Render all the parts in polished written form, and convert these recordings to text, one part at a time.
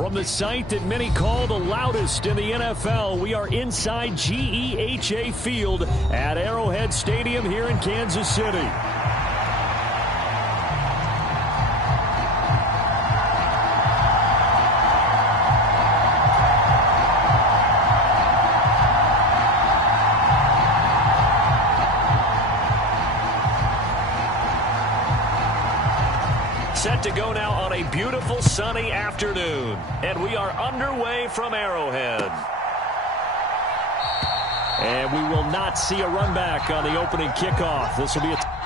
From the site that many call the loudest in the NFL, we are inside GEHA Field at Arrowhead Stadium here in Kansas City. Set to go now on a beautiful sunny afternoon. And we are underway from Arrowhead. And we will not see a run back on the opening kickoff. This will be a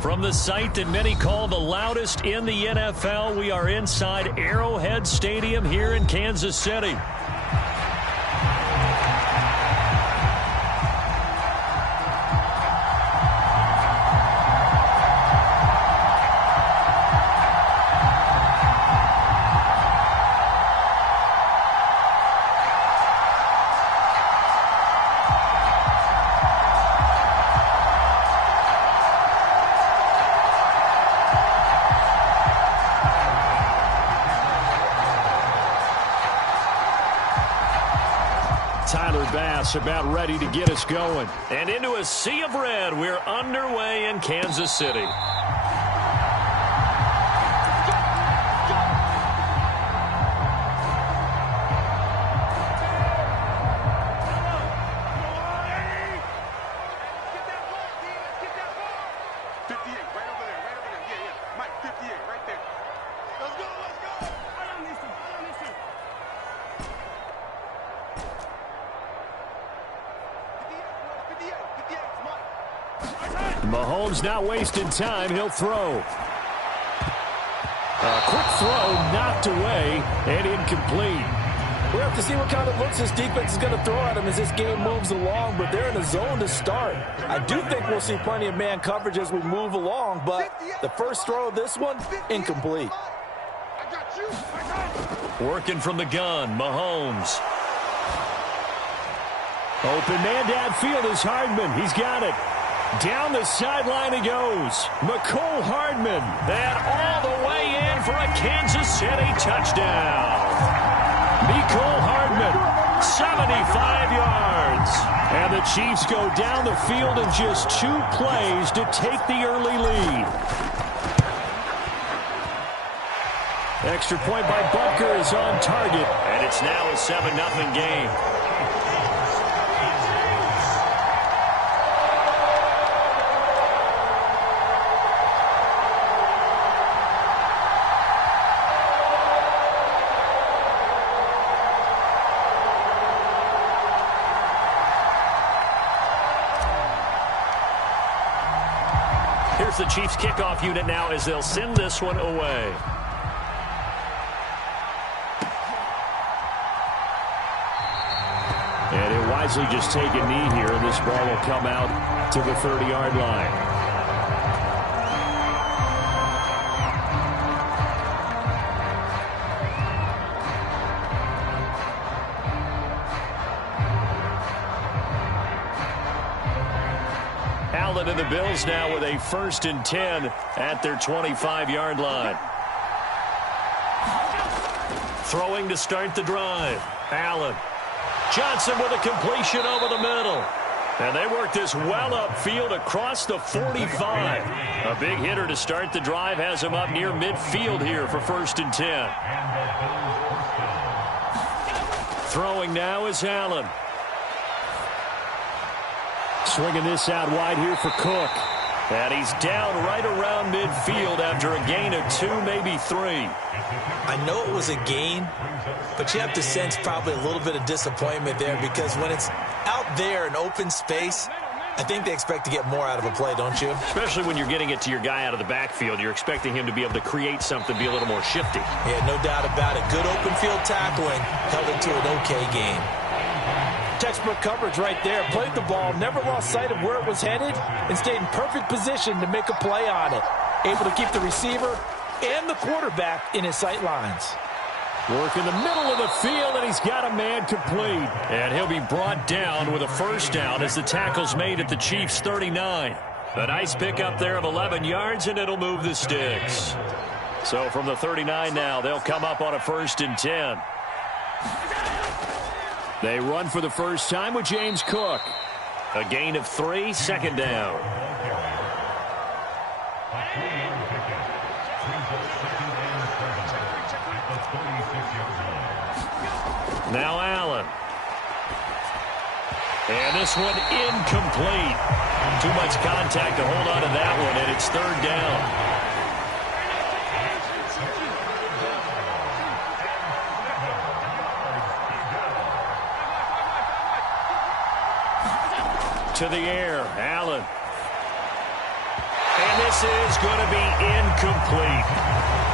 From the site that many call the loudest in the NFL, we are inside Arrowhead Stadium here in Kansas City. About ready to get us going. And into a sea of red, we're underway in Kansas City. Mahomes not wasting time. He'll throw. A quick throw knocked away and incomplete. We'll have to see what kind of looks this defense is going to throw at him as this game moves along, but they're in a zone to start. I do think we'll see plenty of man coverage as we move along, but the first throw of this one, incomplete. Working from the gun, Mahomes. Open man downfield is Hardman. He's got it. Down the sideline he goes. McCole Hardman. And all the way in for a Kansas City touchdown. McCole Hardman, 75 yards. And the Chiefs go down the field in just 2 plays to take the early lead. Extra point by Butker is on target. And it's now a 7-0 game. Here's the Chiefs kickoff unit now as they'll send this one away. And he'll wisely just take a knee here, and this ball will come out to the 30-yard line. Allen and the Bills now with a 1st and 10 at their 25-yard line. Throwing to start the drive. Allen. Johnson with a completion over the middle. And they work this well upfield across the 45. A big hitter to start the drive has him up near midfield here for 1st and 10. Throwing now is Allen. Swinging this out wide here for Cook. And he's down right around midfield after a gain of 2, maybe 3. I know it was a gain, but you have to sense probably a little bit of disappointment there because when it's out there in open space, I think they expect to get more out of a play, don't you? Especially when you're getting it to your guy out of the backfield. You're expecting him to be able to create something, be a little more shifty. Yeah, no doubt about it. Good open field tackling held it to an okay game. Textbook coverage right there. Played the ball, never lost sight of where it was headed, and stayed in perfect position to make a play on it. Able to keep the receiver and the quarterback in his sight lines. Work in the middle of the field, and he's got a man complete. And he'll be brought down with a 1st down as the tackle's made at the Chiefs' 39. A nice pickup there of 11 yards, and it'll move the sticks. So from the 39 now, they'll come up on a 1st and 10. They run for the first time with James Cook. A gain of 3, 2nd down. Now Allen. And this one incomplete. Too much contact to hold on to that one, and it's 3rd down. To the air, Allen. And this is going to be incomplete.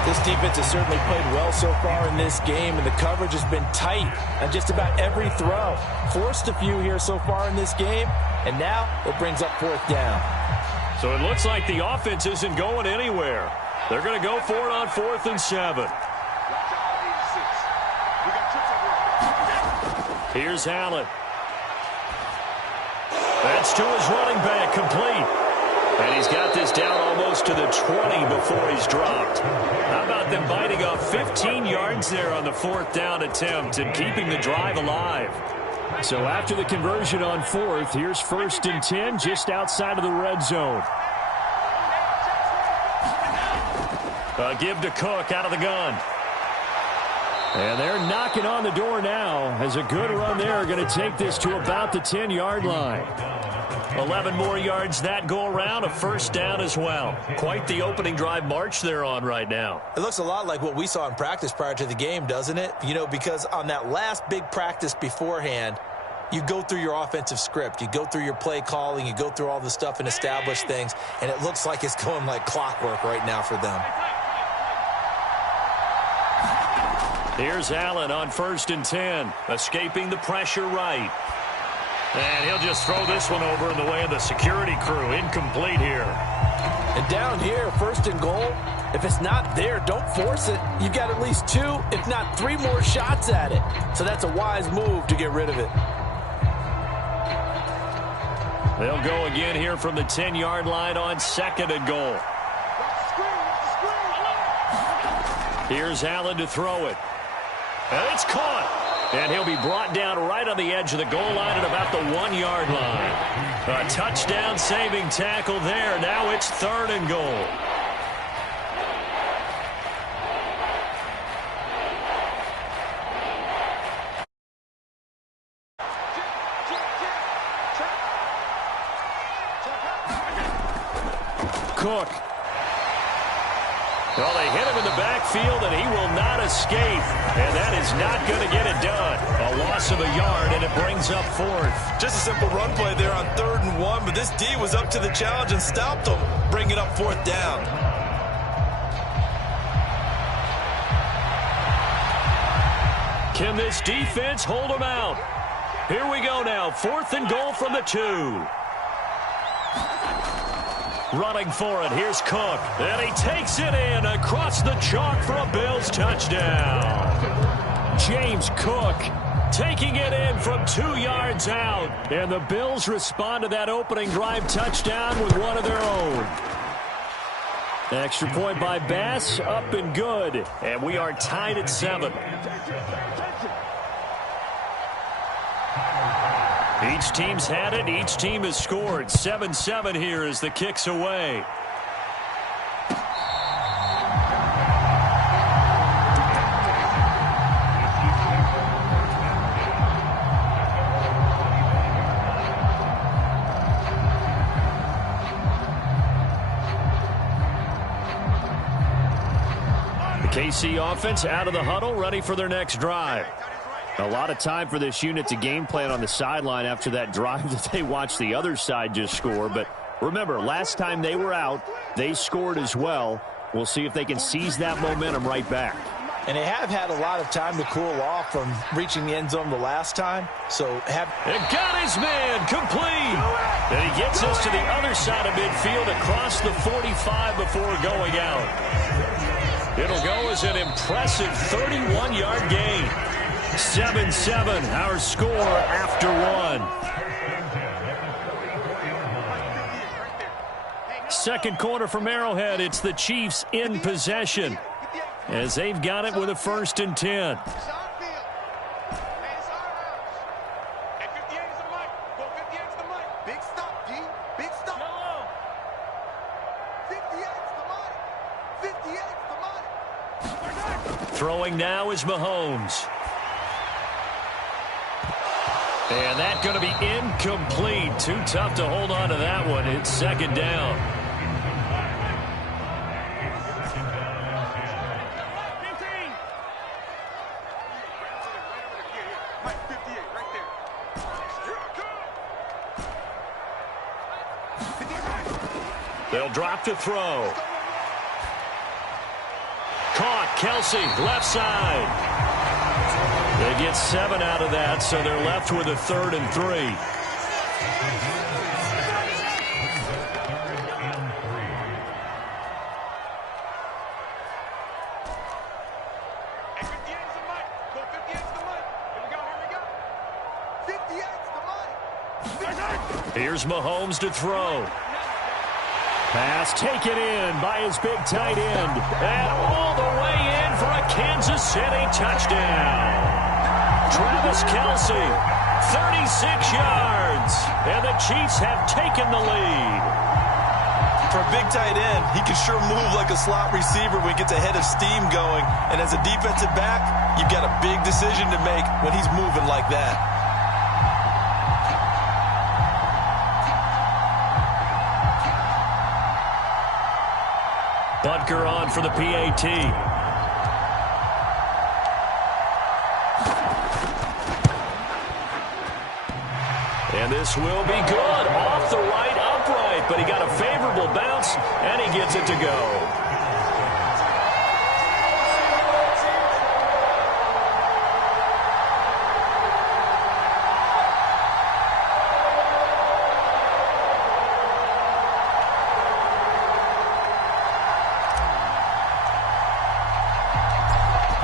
This defense has certainly played well so far in this game, and the coverage has been tight on just about every throw. Forced a few here so far in this game, and now it brings up 4th down. So it looks like the offense isn't going anywhere. They're going to go for it on 4th and 7. Here's Allen. That's to his running back, complete. And he's got this down almost to the 20 before he's dropped. How about them biting off 15 yards there on the 4th down attempt and keeping the drive alive? So after the conversion on 4th, here's 1st and 10 just outside of the red zone. A give to Cook out of the gun. And they're knocking on the door now as a good run there going to take this to about the 10-yard line. 11 more yards that go around, a 1st down as well. Quite the opening drive march they're on right now. It looks a lot like what we saw in practice prior to the game, doesn't it? You know, because on that last big practice beforehand, you go through your offensive script. You go through your play calling. You go through all the stuff and establish things, and it looks like it's going like clockwork right now for them. Here's Allen on 1st and 10, escaping the pressure right. And he'll just throw this one over in the way of the security crew. Incomplete here. And down here, 1st and goal, if it's not there, don't force it. You've got at least 2, if not 3 more shots at it. So that's a wise move to get rid of it. They'll go again here from the 10-yard line on 2nd and goal. Here's Allen to throw it. And it's caught. And he'll be brought down right on the edge of the goal line at about the 1-yard line. A touchdown-saving tackle there. Now it's 3rd and goal. Cook. Well, they hit him in the backfield, and he will not escape. And that is not going to get it done. A loss of a yard, and it brings up 4th. Just a simple run play there on 3rd and 1, but this D was up to the challenge and stopped him, bringing up 4th down. Can this defense hold him out? Here we go now. 4th and goal from the 2. Running for it, here's Cook. And he takes it in across the chalk for a Bills touchdown. James Cook taking it in from 2 yards out. And the Bills respond to that opening drive touchdown with one of their own. Extra point by Bass, up and good. And we are tied at 7. Each team's had it. Each team has scored. 7-7 here as the kick's away. The KC offense out of the huddle, ready for their next drive. A lot of time for this unit to game plan on the sideline after that drive that they watched the other side just score. But remember, last time they were out, they scored as well. We'll see if they can seize that momentum right back. And they have had a lot of time to cool off from reaching the end zone the last time. And got his man complete. And he gets us to the other side of midfield across the 45 before going out. It'll go as an impressive 31-yard gain. 7-7, our score after 1. Second quarter from Arrowhead. It's the Chiefs in possession as they've got it with a 1st and 10. Throwing now is Mahomes. And that's going to be incomplete. Too tough to hold on to that one. It's 2nd down. They'll drop to throw. Caught. Kelsey, left side. They get 7 out of that, so they're left with a 3rd and 3. Here's Mahomes to throw. Pass taken in by his big tight end. And all the way in for a Kansas City touchdown. Travis Kelsey, 36 yards. And the Chiefs have taken the lead. For a big tight end, he can sure move like a slot receiver when he gets a head of steam going. And as a defensive back, you've got a big decision to make when he's moving like that. Butker on for the PAT. And this will be good. Off the right upright, but he got a favorable bounce, and he gets it to go.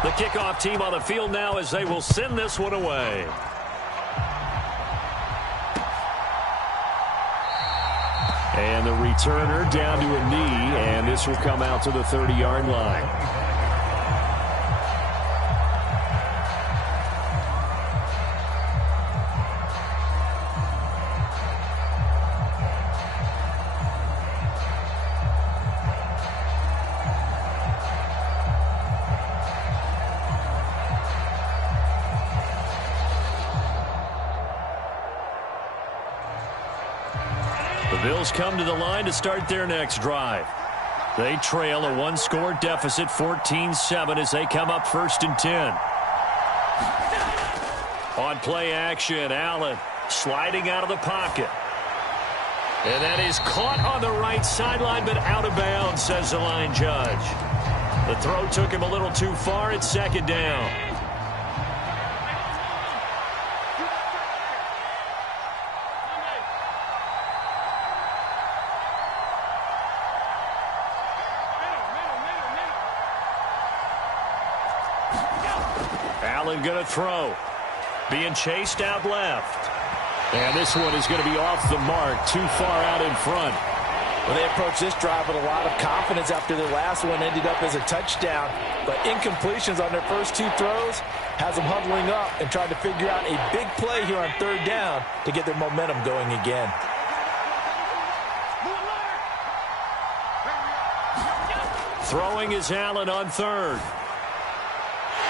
The kickoff team on the field now as they will send this one away. And the returner down to a knee, and this will come out to the 30-yard line. Bills come to the line to start their next drive. They trail a one-score deficit, 14-7, as they come up 1st and 10. On play action, Allen sliding out of the pocket. And that is caught on the right sideline, but out of bounds, says the line judge. The throw took him a little too far. It's 2nd down. Allen going to throw. Being chased out left. And this one is going to be off the mark. Too far out in front. Well, they approached this drive with a lot of confidence after their last one ended up as a touchdown. But incompletions on their first 2 throws has them huddling up and trying to figure out a big play here on 3rd down to get their momentum going again. Throwing is Allen on 3rd.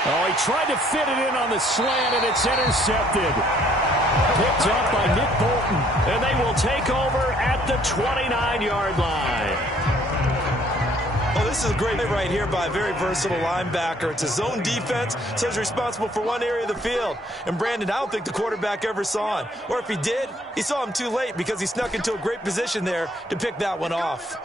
Oh, he tried to fit it in on the slant, and it's intercepted. Picked up by Nick Bolton, and they will take over at the 29-yard line. Oh, this is a great hit right here by a very versatile linebacker. It's a zone defense, so he's responsible for one area of the field. And Brandon, I don't think the quarterback ever saw him. Or if he did, he saw him too late because he snuck into a great position there to pick that one off.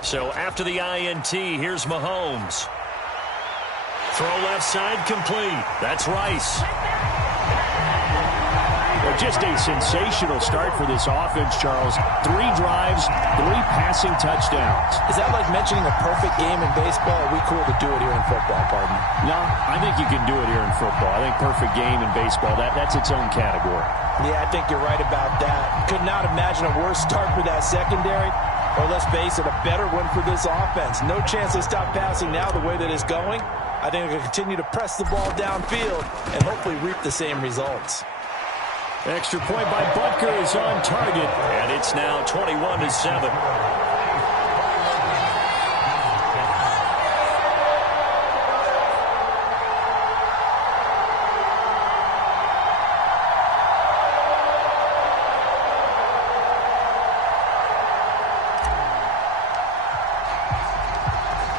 So after the INT, here's Mahomes. Throw left side complete. That's Rice. Well, just a sensational start for this offense, Charles. 3 drives, 3 passing touchdowns. Is that like mentioning a perfect game in baseball? Or are we cool to do it here in football, partner? No, I think you can do it here in football. I think perfect game in baseball, that's its own category. Yeah, I think you're right about that. Could not imagine a worse start for that secondary. Or let's face it, a better one for this offense. No chance to stop passing now the way that it's going. I think they'll continue to press the ball downfield and hopefully reap the same results. Extra point by Butker is on target, and it's now 21-7.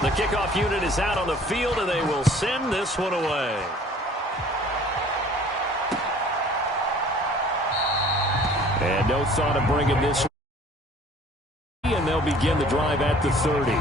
The kickoff unit is out on the field, and they will send this one away. And no thought of bringing this one. And they'll begin the drive at the 30.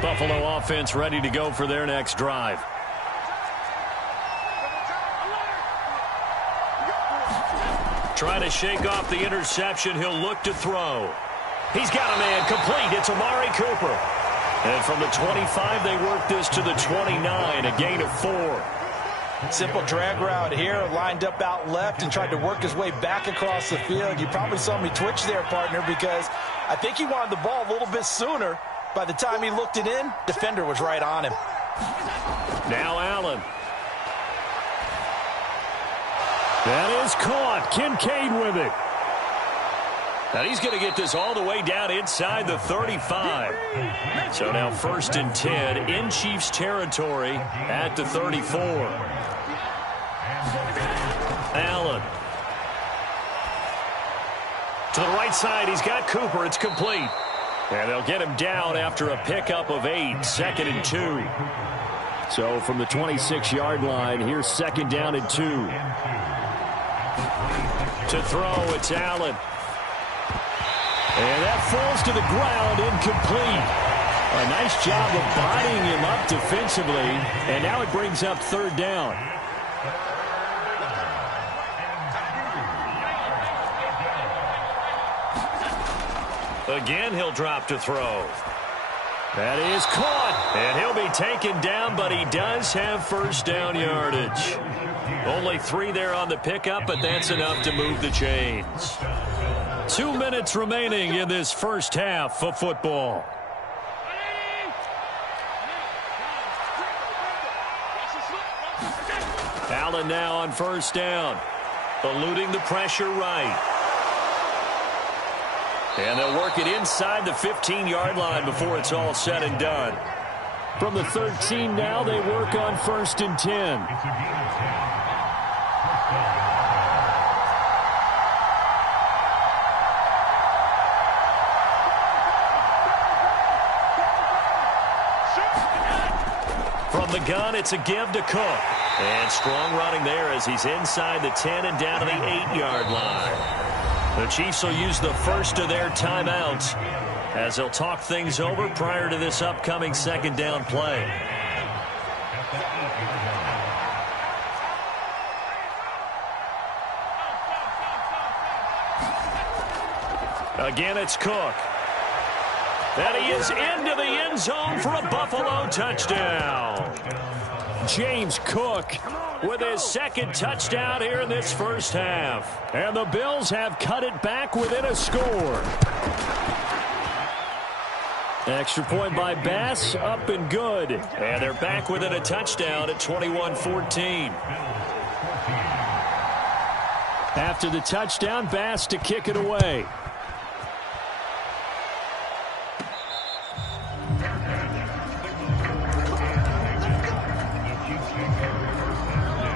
Buffalo offense ready to go for their next drive. Trying to shake off the interception. He'll look to throw. He's got a man complete. It's Amari Cooper. And from the 25, they work this to the 29, a gain of 4. Simple drag route here, lined up out left and tried to work his way back across the field. You probably saw me twitch there, partner, because I think he wanted the ball a little bit sooner. By the time he looked it in, defender was right on him. Now Allen. That is caught. Kincaid with it. Now he's going to get this all the way down inside the 35. So now 1st and 10 in Chiefs territory at the 34. Allen. To the right side, he's got Cooper. It's complete. And they'll get him down after a pickup of 8, 2nd and 2. So from the 26-yard line, here's 2nd down and 2. To throw, it's Allen. And that falls to the ground, incomplete. A nice job of bodying him up defensively, and now it brings up 3rd down. Again, he'll drop to throw. That is caught, and he'll be taken down, but he does have 1st down yardage. Only 3 there on the pickup, but that's enough to move the chains. 2 minutes remaining in this first half of football. Allen now on 1st down, eluding the pressure right. And they'll work it inside the 15-yard line before it's all said and done. From the 13 now, they work on 1st and 10. From the gun, it's a give to Cook. And strong running there as he's inside the 10 and down to the 8-yard line. The Chiefs will use the first of their timeouts as they'll talk things over prior to this upcoming 2nd down play. Again, it's Cook. And he is into the end zone for a Buffalo touchdown. James Cook with his 2nd touchdown here in this first half. And the Bills have cut it back within a score. Extra point by Bass, up and good. And they're back within a touchdown at 21-14. After the touchdown, Bass to kick it away.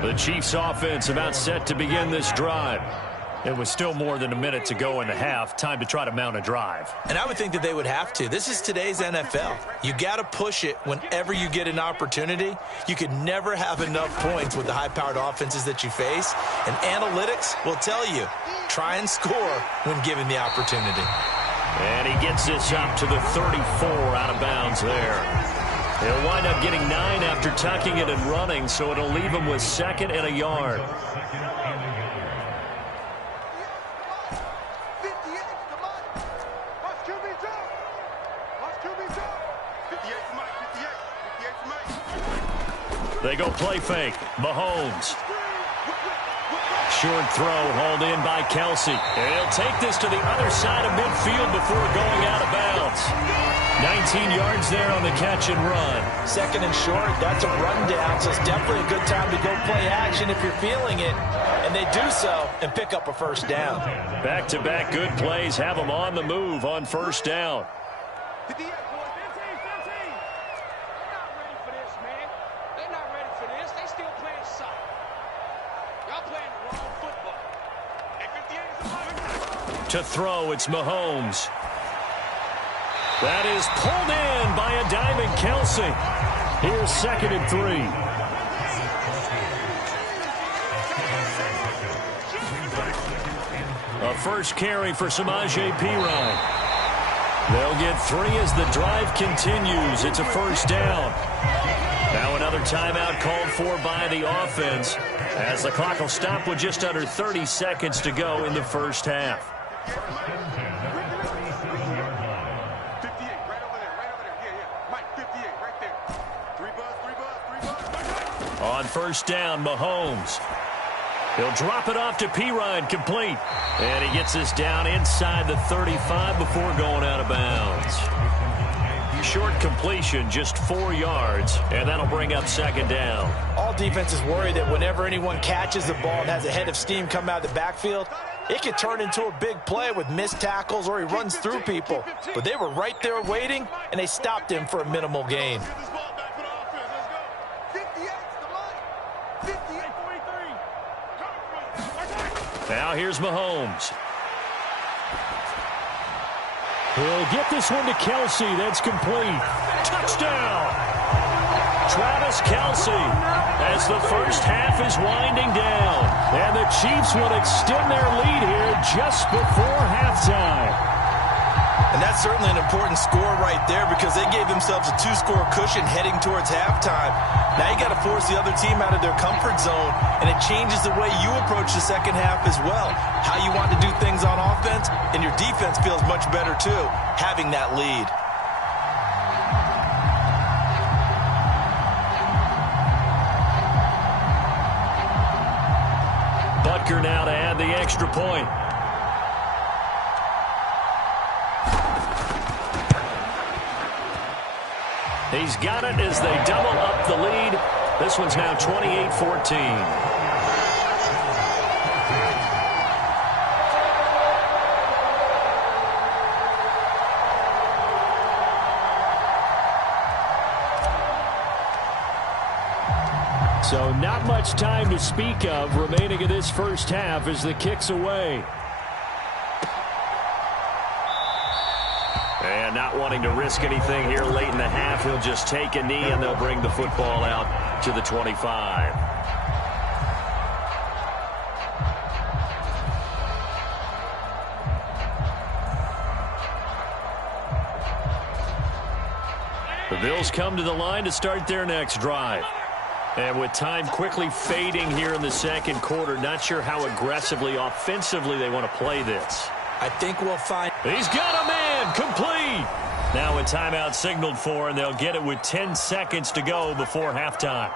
The Chiefs offense about set to begin this drive. It was still more than a minute to go in the half. Time to try to mount a drive. And I would think that they would have to. This is today's NFL. You got to push it whenever you get an opportunity. You could never have enough points with the high-powered offenses that you face. And analytics will tell you, try and score when given the opportunity. And he gets this up to the 34 out of bounds there. He'll wind up getting 9 after tucking it and running, so it'll leave him with 2nd and a yard. They go play fake. Mahomes. Short throw hauled in by Kelsey. And he'll take this to the other side of midfield before going out of bounds. 19 yards there on the catch and run. 2nd and short, that's a rundown, so it's definitely a good time to go play action if you're feeling it. And they do so and pick up a 1st down. Back-to-back good plays have them on the move on 1st down. To throw, it's Mahomes. That is pulled in by a diving Kelsey. Here's 2nd and 3. A first carry for Samaje Perine. They'll get 3 as the drive continues. It's a 1st down. Now another timeout called for by the offense as the clock will stop with just under 30 seconds to go in the first half. On 1st down, Mahomes. He'll drop it off to Perine, complete. And he gets this down inside the 35 before going out of bounds. short completion, just 4 yards, and that'll bring up second down. All defenses worry that whenever anyone catches the ball and has a head of steam come out of the backfield, it can turn into a big play with missed tackles or he runs through people. But they were right there waiting, and they stopped him for a minimal gain. Now here's Mahomes. He'll get this one to Kelsey. That's complete. Touchdown! Travis Kelsey as the first half is winding down. And the Chiefs will extend their lead here just before halftime. And that's certainly an important score right there because they gave themselves a 2-score cushion heading towards halftime. Now you got to force the other team out of their comfort zone, and it changes the way you approach the second half as well. How you want to do things on offense, and your defense feels much better too, having that lead. Butker now to add the extra point. He's got it as they double up the lead. This one's now 28-14. So not much time to speak of remaining in this first half as the kick's away. And not wanting to risk anything here late in the half, he'll just take a knee and they'll bring the football out to the 25. The Bills come to the line to start their next drive. And with time quickly fading here in the second quarter, not sure how aggressively, offensively they want to play this. I think we'll find... He's got a man, complete. Now a timeout signaled for, and they'll get it with 10 seconds to go before halftime.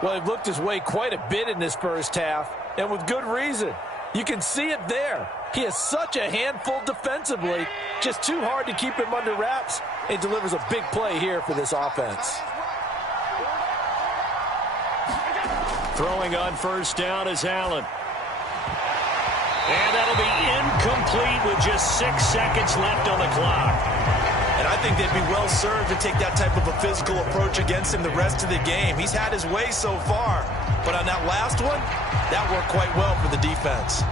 Well, he looked his way quite a bit in this first half, and with good reason. You can see it there. He is such a handful defensively, just too hard to keep him under wraps, and delivers a big play here for this offense. Throwing on first down is Allen. And that'll be incomplete with just 6 seconds left on the clock. And I think they'd be well served to take that type of a physical approach against him the rest of the game. He's had his way so far. But on that last one, that worked quite well for the defense.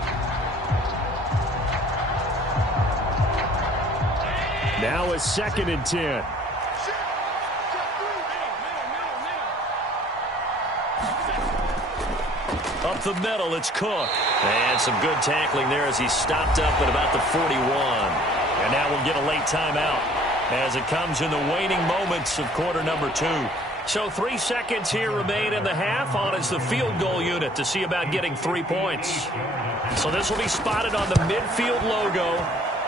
Now a 2nd and 10. Up the middle, it's Cook. And some good tackling there as he stopped up at about the 41. And now we'll get a late timeout as it comes in the waning moments of quarter number 2. So 3 seconds here remain in the half. On is the field goal unit to see about getting 3 points. So this will be spotted on the midfield logo.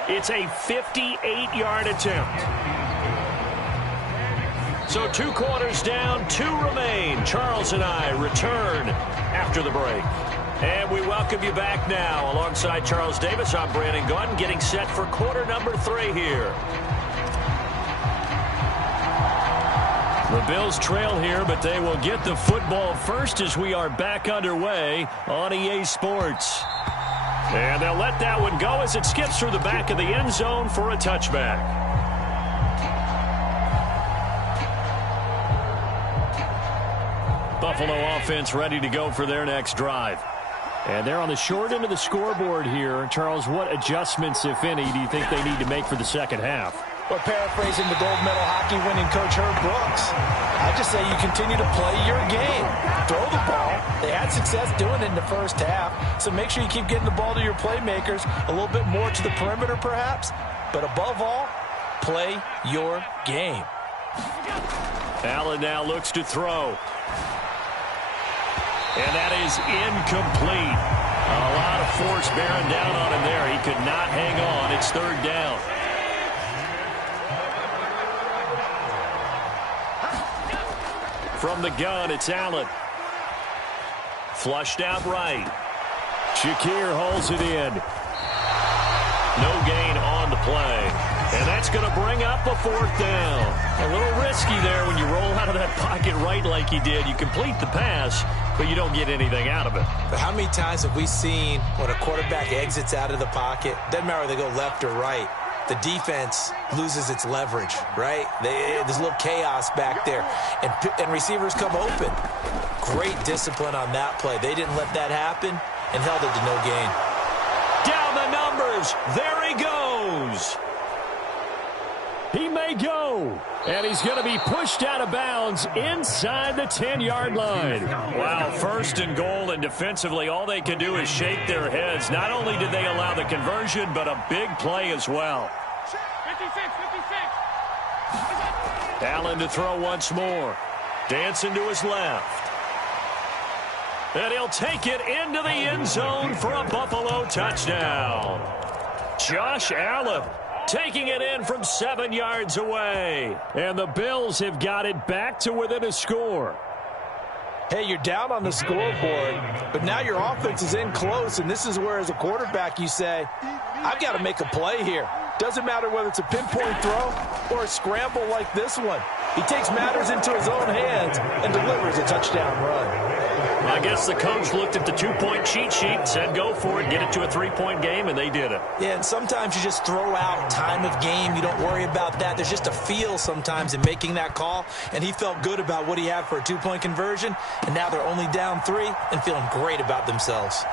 It's a 58-yard attempt. So 2 quarters down, 2 remain. Charles and I return after the break. And we welcome you back now. Alongside Charles Davis, I'm Brandon Gunn, getting set for quarter number 3 here. The Bills trail here, but they will get the football first as we are back underway on EA Sports. And they'll let that one go as it skips through the back of the end zone for a touchback. Buffalo offense ready to go for their next drive. And they're on the short end of the scoreboard here. Charles, what adjustments, if any, do you think they need to make for the second half? Well, paraphrasing the gold medal hockey winning coach Herb Brooks, I just say you continue to play your game. Throw the ball. They had success doing it in the first half, so make sure you keep getting the ball to your playmakers, a little bit more to the perimeter perhaps, but above all, play your game. Allen now looks to throw. And that is incomplete. A lot of force bearing down on him there. He could not hang on. It's 3rd down. From the gun, it's Allen. Flushed out right. Shakir holds it in. No gain on the play. And that's going to bring up a 4th down. A little it right like he did. You complete the pass, but you don't get anything out of it. But how many times have we seen when a quarterback exits out of the pocket, doesn't matter whether they go left or right, the defense loses its leverage, right? There's a little chaos back there, and receivers come open. Great discipline on that play. They didn't let that happen and held it to no gain. Down the numbers. There he goes. He may go. And he's going to be pushed out of bounds inside the 10-yard line. Wow, first and goal, and defensively all they can do is shake their heads. Not only did they allow the conversion, but a big play as well. 56. Allen to throw once more. Dancing to his left. And he'll take it into the end zone for a Buffalo touchdown. Josh Allen taking it in from 7 yards away. And the Bills have got it back to within a score. Hey, you're down on the scoreboard, but now your offense is in close, and this is where, as a quarterback, you say, I've got to make a play here. Doesn't matter whether it's a pinpoint throw or a scramble like this one. He takes matters into his own hands and delivers a touchdown run. I guess the coach looked at the two-point cheat sheet, said go for it, get it to a three-point game, and they did it. Yeah, and sometimes you just throw out time of game. You don't worry about that. There's just a feel sometimes in making that call, and he felt good about what he had for a two-point conversion, and now they're only down 3 and feeling great about themselves.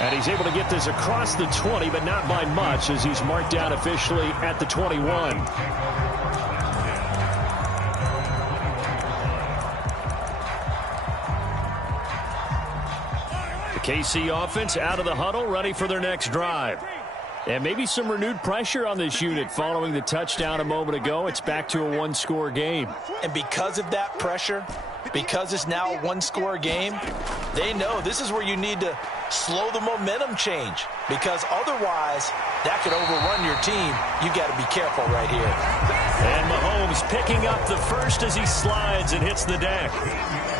And he's able to get this across the 20, but not by much, as he's marked down officially at the 21. KC offense out of the huddle, ready for their next drive. And maybe some renewed pressure on this unit following the touchdown a moment ago. It's back to a one-score game. And because of that pressure, because it's now a one-score game, they know this is where you need to slow the momentum change, because otherwise that could overrun your team. You got to be careful right here. And Mahomes picking up the first as he slides and hits the deck.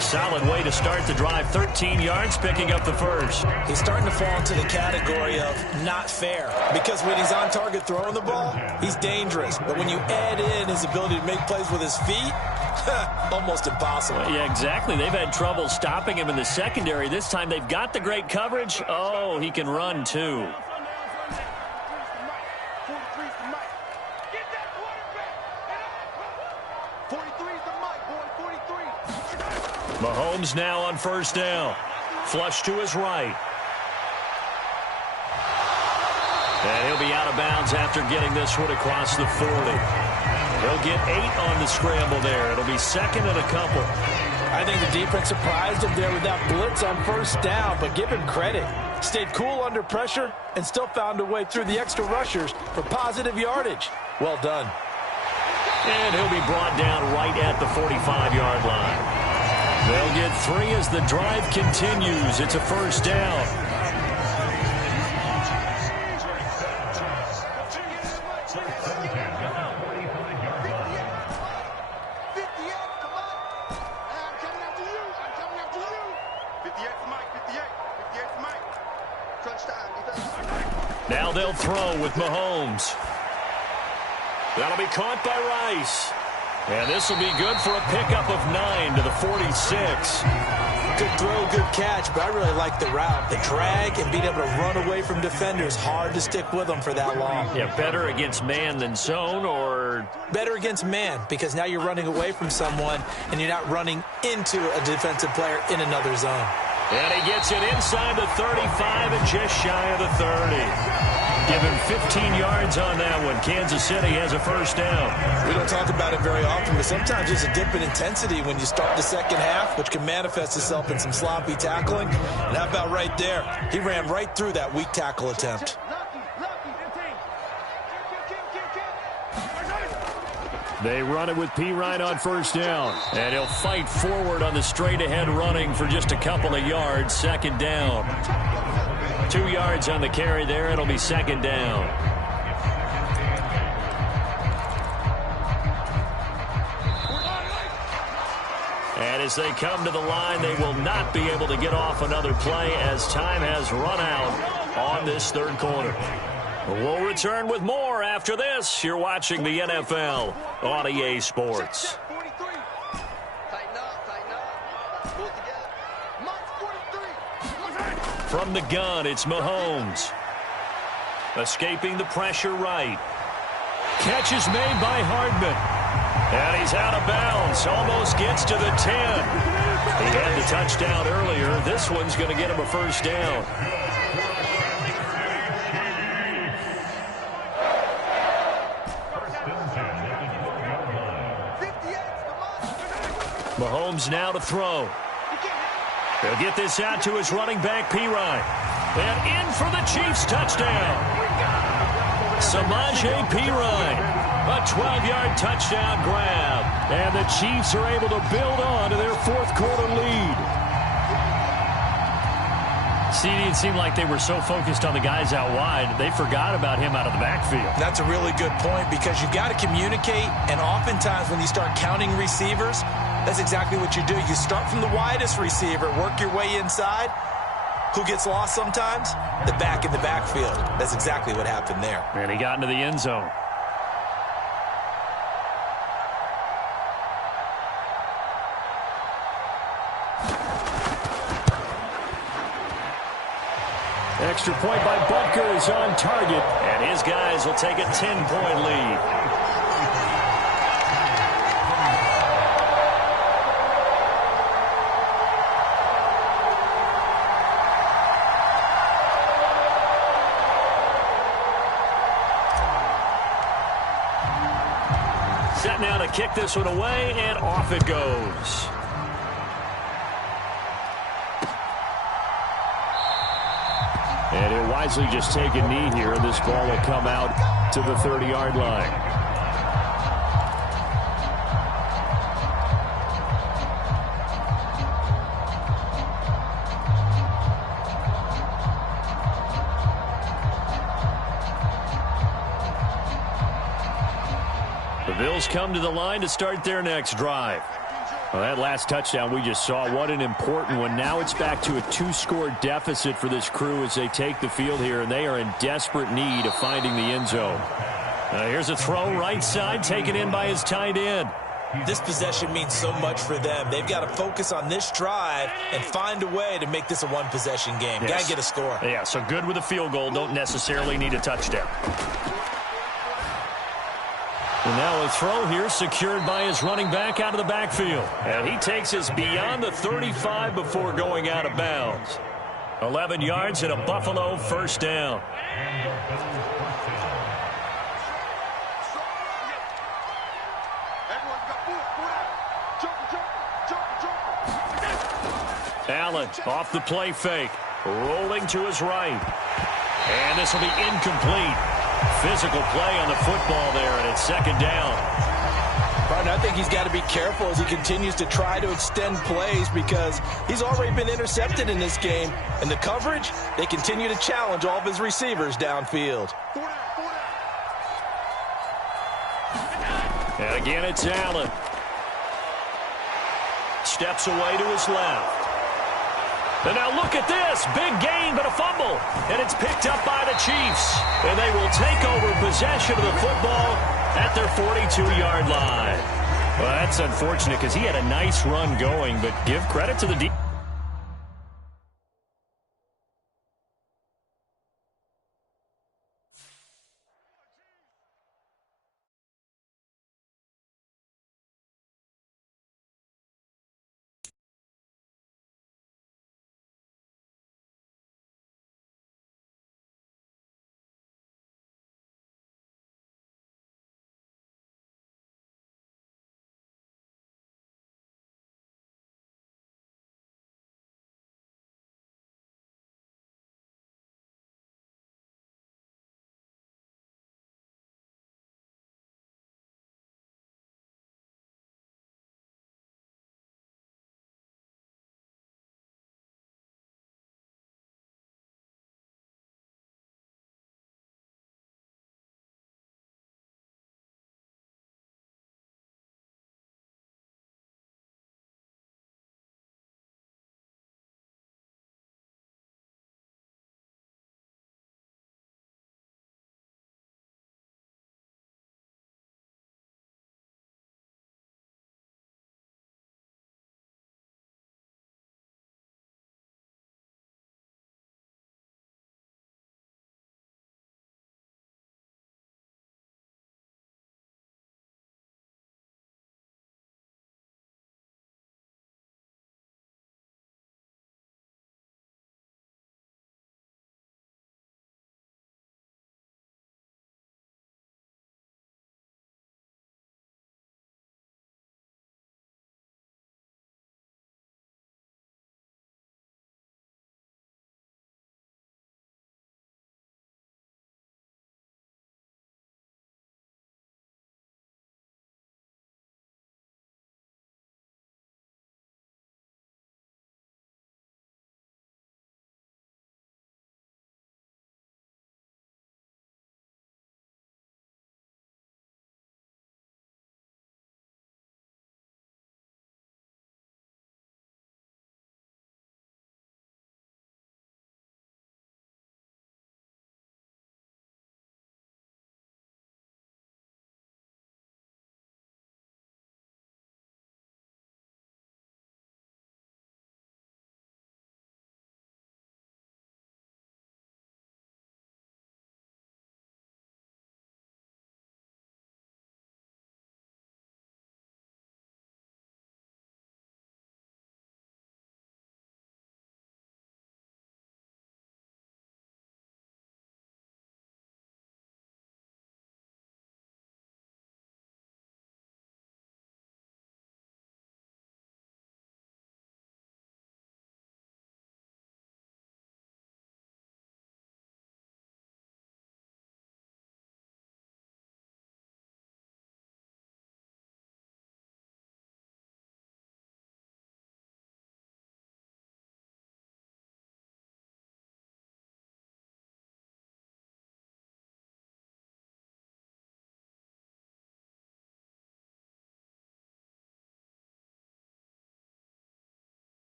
Solid way to start the drive. 13 yards, picking up the first. He's starting to fall into the category of not fair, because when he's on target throwing the ball, he's dangerous. But when you add in his ability to make plays with his feet, almost impossible. Yeah, exactly. They've had trouble stopping him in the secondary. This time they've got the great coverage. Oh, he can run too. Mahomes now on first down. Flush to his right. And he'll be out of bounds after getting this one across the 40. He'll get 8 on the scramble there. It'll be second and a couple. I think the defense surprised him there with that blitz on first down, but give him credit. Stayed cool under pressure and still found a way through the extra rushers for positive yardage. Well done. And he'll be brought down right at the 45-yard line. They'll get 3 as the drive continues. It's a first down. Now they'll throw with Mahomes. That'll be caught by Rice. And this will be good for a pickup of 9 to the 46. Good throw, good catch, but I really like the route. The drag and being able to run away from defenders, hard to stick with them for that long. Yeah, better against man than zone, or? Better against man, because now you're running away from someone and you're not running into a defensive player in another zone. And he gets it inside the 35 and just shy of the 30. Give him 15 yards on that one. Kansas City has a first down. We don't talk about it very often, but sometimes there's a dip in intensity when you start the second half, which can manifest itself in some sloppy tackling. And how about right there? He ran right through that weak tackle attempt. They run it with P. Ryan on first down. And he'll fight forward on the straight-ahead running for just a couple of yards. Second down. 2 yards on the carry there. It'll be second down. And as they come to the line, they will not be able to get off another play as time has run out on this third quarter. We'll return with more after this. You're watching the NFL on EA Sports. From the gun, it's Mahomes. Escaping the pressure right. Catch is made by Hardman. And he's out of bounds. Almost gets to the 10. He had the touchdown earlier. This one's going to get him a first down. Mahomes now to throw. He'll get this out to his running back, Pirine. And in for the Chiefs touchdown. Samaje Pirine. A 12-yard touchdown grab. And the Chiefs are able to build on to their fourth quarter lead. It seemed like they were so focused on the guys out wide, they forgot about him out of the backfield. That's a really good point because you've got to communicate, and oftentimes when you start counting receivers, that's exactly what you do. You start from the widest receiver, work your way inside. Who gets lost sometimes? The back in the backfield. That's exactly what happened there. And he got into the end zone. Extra point by Butker is on target, and his guys will take a 10-point lead. Set now to kick this one away, and off it goes. And he'll wisely just take a knee here, and this ball will come out to the 30-yard line. The Bills come to the line to start their next drive. Well, that last touchdown we just saw, what an important one. Now it's back to a 2-score deficit for this crew as they take the field here, and they are in desperate need of finding the end zone. Here's a throw right side, taken in by his tight end. This possession means so much for them. They've got to focus on this drive and find a way to make this a one-possession game. Yes. Got to get a score. Yeah, so good with a field goal. Don't necessarily need a touchdown. And now a throw here secured by his running back out of the backfield. And he takes us beyond the 35 before going out of bounds. 11 yards and a Buffalo first down. Allen off the play fake. Rolling to his right. And this will be incomplete. Physical play on the football there, and it's second down. Partner, I think he's got to be careful as he continues to try to extend plays because he's already been intercepted in this game. And the coverage, they continue to challenge all of his receivers downfield. And again, it's Allen. Steps away to his left. And now look at this. Big gain, but a fumble. And it's picked up by the Chiefs. And they will take over possession of the football at their 42-yard line. Well, that's unfortunate because he had a nice run going, but give credit to the defense.